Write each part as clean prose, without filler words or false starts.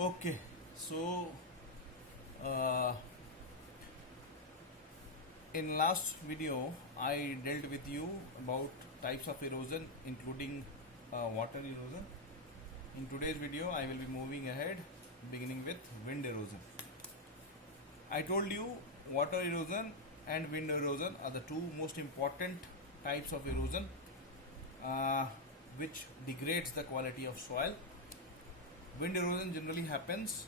Okay, so uh, in last video I dealt with you about types of erosion including water erosion. In today's video I will be moving ahead beginning with wind erosion. I told you water erosion and wind erosion are the two most important types of erosion uh, which degrades the quality of soil. Wind erosion generally happens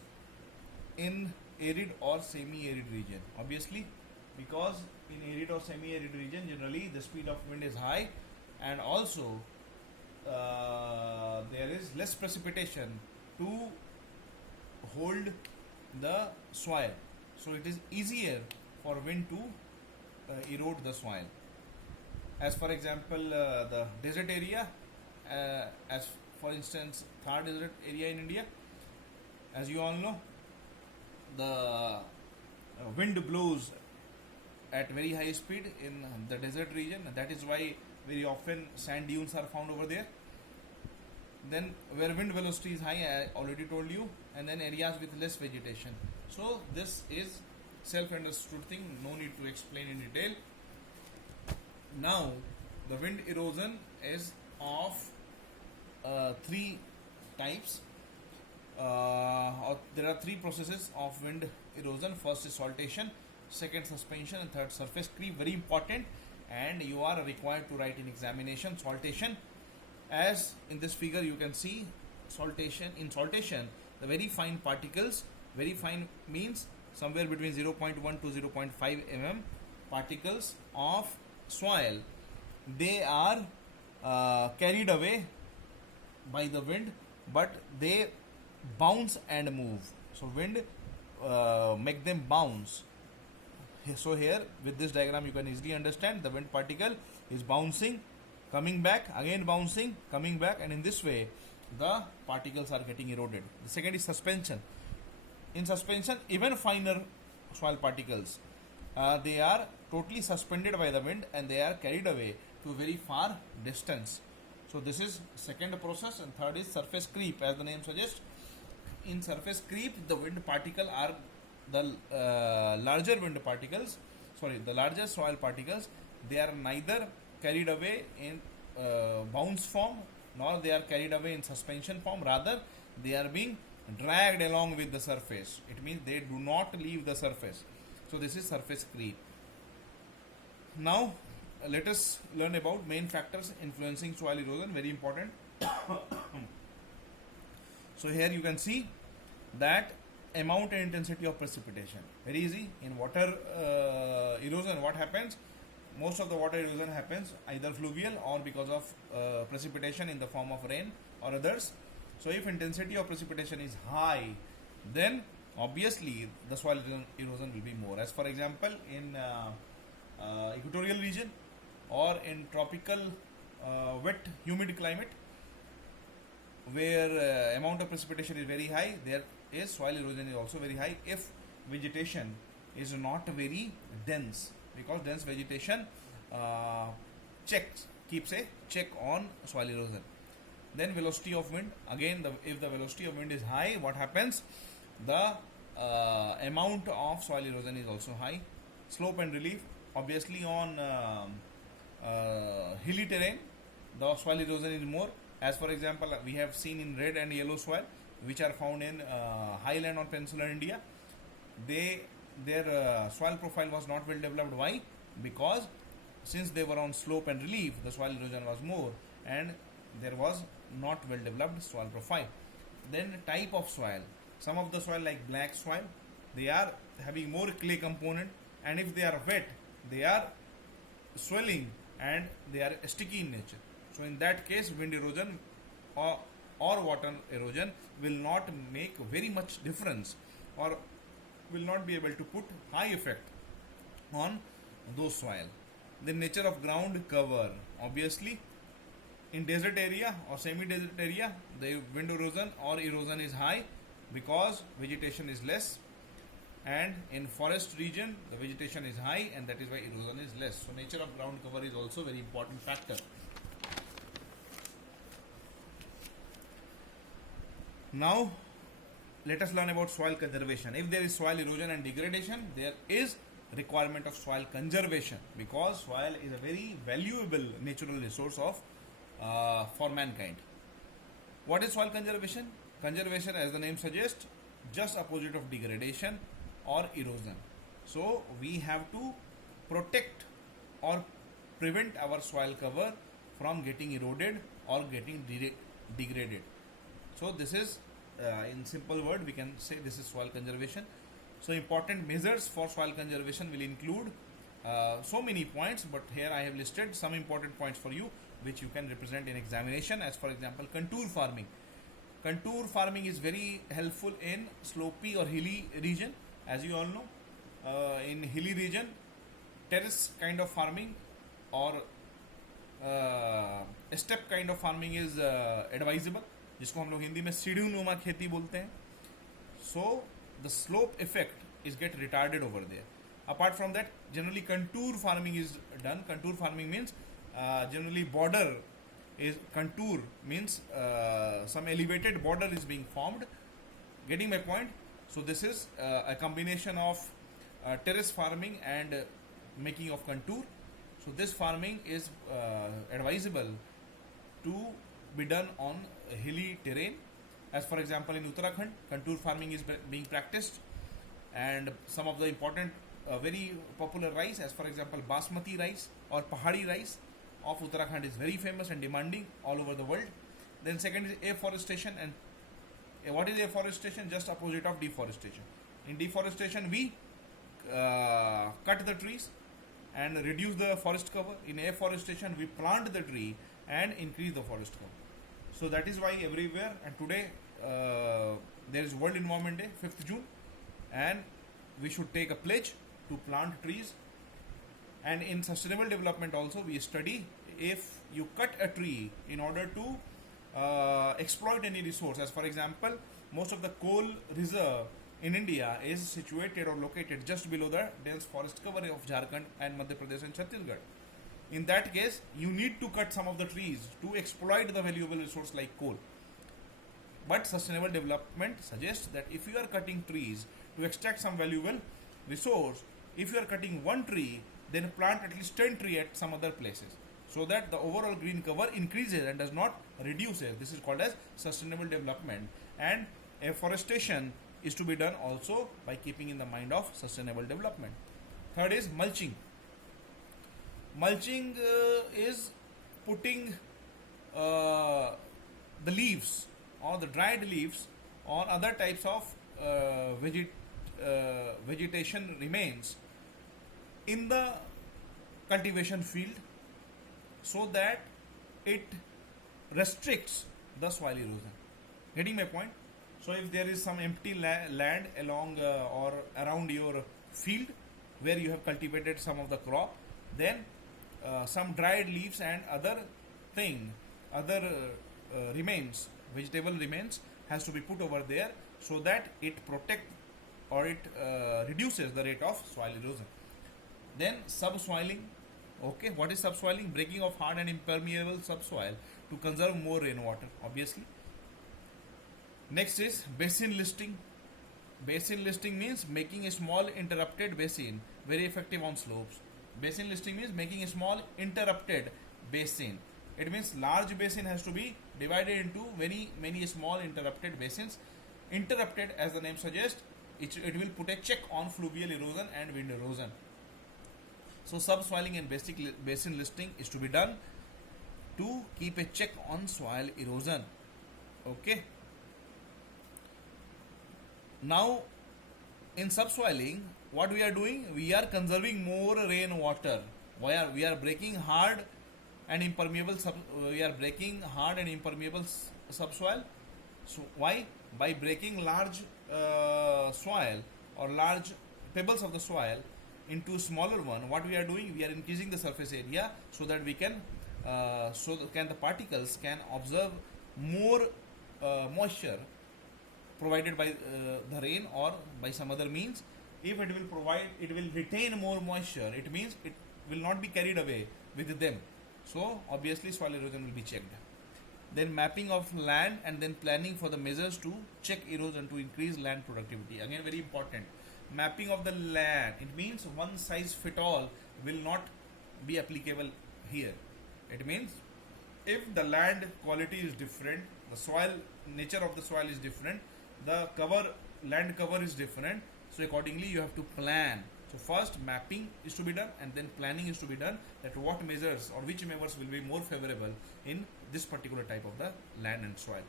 in arid or semi-arid region. Obviously, because in arid or semi-arid region, generally the speed of wind is high, and also there is less precipitation to hold the soil. So it is easier for wind to erode the soil. As for example, the desert area, as for instance, Thar desert area in India, as you all know, the wind blows at very high speed in the desert region. That is why very often sand dunes are found over there. Then where wind velocity is high, I already told you, and then areas with less vegetation. So this is self-understood thing, no need to explain in detail. Now the wind erosion is of three types. There are three processes of wind erosion. First is saltation, second suspension, and third surface creep. Very important, and you are required to write in examination. Saltation, as in this figure you can see, saltation. In saltation, the very fine particles, very fine means somewhere between 0.1 to 0.5 mm particles of soil, they are carried away by the wind, but they bounce and move. So wind make them bounce. So here with this diagram you can easily understand the wind particle is bouncing, coming back, again bouncing, coming back, and in this way the particles are getting eroded. The second is suspension. In suspension, even finer soil particles, they are totally suspended by the wind and they are carried away to a very far distance. So this is second process, and third is surface creep. As the name suggests, in surface creep the wind particle are the larger wind particles, the larger soil particles. They are neither carried away in bounce form nor they are carried away in suspension form. Rather, they are being dragged along with the surface. It means they do not leave the surface. So this is surface creep. Now let us learn about main factors influencing soil erosion. Very important. So here you can see that amount and intensity of precipitation. Very easy. In water erosion, what happens? Most of the water erosion happens either fluvial or because of precipitation in the form of rain or others. So if intensity of precipitation is high, then obviously the soil erosion will be more. As for example, in equatorial region or in tropical wet humid climate where amount of precipitation is very high, there is soil erosion is also very high if vegetation is not very dense, because dense vegetation keeps a check on soil erosion. Then velocity of wind. Again, if the velocity of wind is high, what happens? The amount of soil erosion is also high. Slope and relief. Obviously, on hilly terrain, the soil erosion is more. As for example, we have seen in red and yellow soil, which are found in highland or peninsular India. Their soil profile was not well developed. Why? Because since they were on slope and relief, the soil erosion was more, and there was not well developed soil profile. Then type of soil. Some of the soil like black soil, they are having more clay component, and if they are wet, they are swelling and they are sticky in nature. So in that case, wind erosion or water erosion will not make very much difference, or will not be able to put high effect on those soil. The nature of ground cover. Obviously, in desert area or semi-desert area, the wind erosion or erosion is high because vegetation is less, and in forest region the vegetation is high, and that is why erosion is less. So nature of ground cover is also very important factor. Now let us learn about soil conservation. If there is soil erosion and degradation, there is requirement of soil conservation, because soil is a very valuable natural resource of for mankind. What is soil conservation? Conservation, as the name suggests, just opposite of degradation or erosion. So we have to protect or prevent our soil cover from getting eroded or getting degraded. So this is, in simple word, we can say this is soil conservation. So important measures for soil conservation will include so many points, but here I have listed some important points for you which you can represent in examination. As for example, contour farming. Contour farming is very helpful in slopy or hilly region. As you all know, in hilly region, terrace kind of farming or step kind of farming is advisable, जिसको हम लोग हिंदी में सीढ़ी नुमा खेती बोलते हैं. So the slope effect is get retarded over there. Apart from that, generally contour farming is done. Contour farming means generally border is contour means some elevated border is being formed. Getting my point? So this is a combination of terrace farming and making of contour. So this farming is advisable to be done on hilly terrain. As for example, in Uttarakhand, contour farming is being practiced, and some of the important very popular rice, as for example basmati rice or pahadi rice of Uttarakhand, is very famous and demanding all over the world. Then second is afforestation. And what is afforestation? Just opposite of deforestation. In deforestation, we cut the trees and reduce the forest cover. In afforestation, we plant the tree and increase the forest cover. So that is why everywhere, and today there is World Environment Day, 5th June, and we should take a pledge to plant trees. And in sustainable development also, we study if you cut a tree in order to exploit any resource. As for example, most of the coal reserve in India is situated or located just below the dense forest cover of Jharkhand and Madhya Pradesh and Chhattisgarh. In that case, you need to cut some of the trees to exploit the valuable resource like coal. But sustainable development suggests that if you are cutting trees to extract some valuable resource, if you are cutting one tree, then plant at least 10 trees at some other places, so that the overall green cover increases and does not reduces. This is called as sustainable development. And afforestation is to be done also by keeping in the mind of sustainable development. Third is mulching. Mulching is putting the leaves or the dried leaves or other types of vegetation remains in the cultivation field, so that it restricts the soil erosion. Getting my point? So if there is some empty land along or around your field where you have cultivated some of the crop, then some dried leaves and other remains, vegetable remains, has to be put over there, so that it protects or it reduces the rate of soil erosion. Then subsoiling. Okay, what is subsoiling? Breaking of hard and impermeable subsoil to conserve more rainwater, obviously. Next is basin listing. Basin listing means making a small interrupted basin, very effective on slopes. Basin listing means making a small interrupted basin. It means large basin has to be divided into many small interrupted basins. Interrupted, as the name suggests, it will put a check on fluvial erosion and wind erosion. So subsoiling and basin listing is to be done to keep a check on soil erosion. Okay. Now, in subsoiling, what we are doing? We are conserving more rainwater. We are breaking hard and impermeable subsoil. So why? By breaking large soil or large pebbles of the soil into smaller one, what we are doing? We are increasing the surface area, so that we can the particles can observe more moisture provided by the rain or by some other means. If it will retain more moisture, it means it will not be carried away with them. So obviously soil erosion will be checked. Then mapping of land and then planning for the measures to check erosion to increase land productivity. Again, very important. Mapping of the land. It means one size fit all will not be applicable here. It means if the land quality is different, the soil nature of the soil is different, the land cover is different, so accordingly you have to plan. So first mapping is to be done and then planning is to be done, that what measures or which measures will be more favorable in this particular type of the land and soil.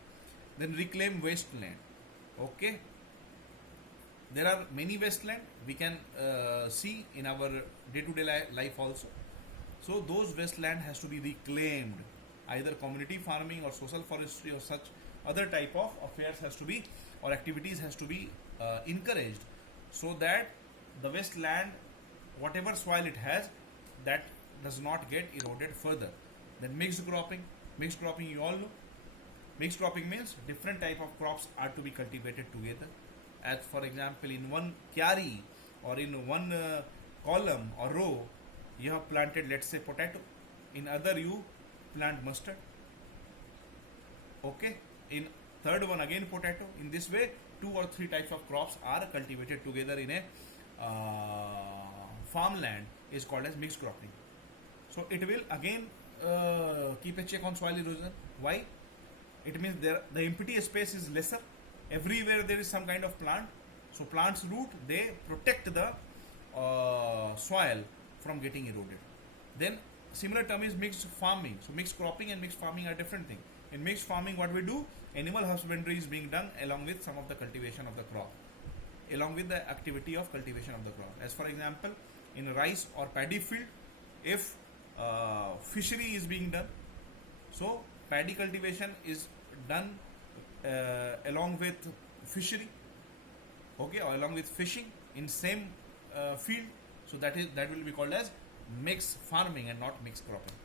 Then reclaim wasteland. Okay, there are many wasteland we can see in our day-to-day life also. So those wasteland has to be reclaimed, either community farming or social forestry or such other type of affairs has to be, or activities has to be encouraged, so that the wasteland, whatever soil it has, that does not get eroded further. Then mixed cropping. Mixed cropping, you all know. Mixed cropping means different type of crops are to be cultivated together. As for example, in one kyari or in one column or row, you have planted, let's say, potato. In other, you plant mustard. Okay. In third one again potato. In this way, 2 or 3 types of crops are cultivated together in a farmland, is called as mixed cropping. So it will again keep a check on soil erosion. Why? It means the empty space is lesser. Everywhere there is some kind of plant. So plant's root, they protect the soil from getting eroded. Then similar term is mixed farming. So mixed cropping and mixed farming are different things. In mixed farming, what we do, animal husbandry is being done along with some of the cultivation of the crop, along with the activity of cultivation of the crop. As for example, in rice or paddy field, if fishery is being done, so paddy cultivation is done along with fishery, okay, or along with fishing in same field. So that will be called as mixed farming and not mixed cropping.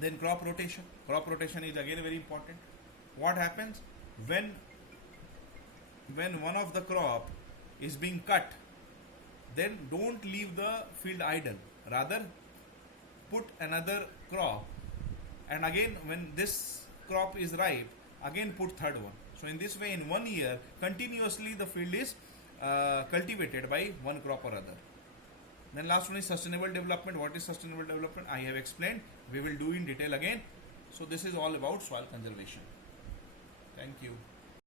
Then crop rotation. Crop rotation is again very important. What happens when one of the crop is being cut? Then don't leave the field idle. Rather, put another crop, and again when this crop is ripe, again put third one. So in this way, in 1 year, continuously the field is cultivated by one crop or other. Then last one is sustainable development. What is sustainable development? I have explained. We will do in detail again. So this is all about soil conservation. Thank you.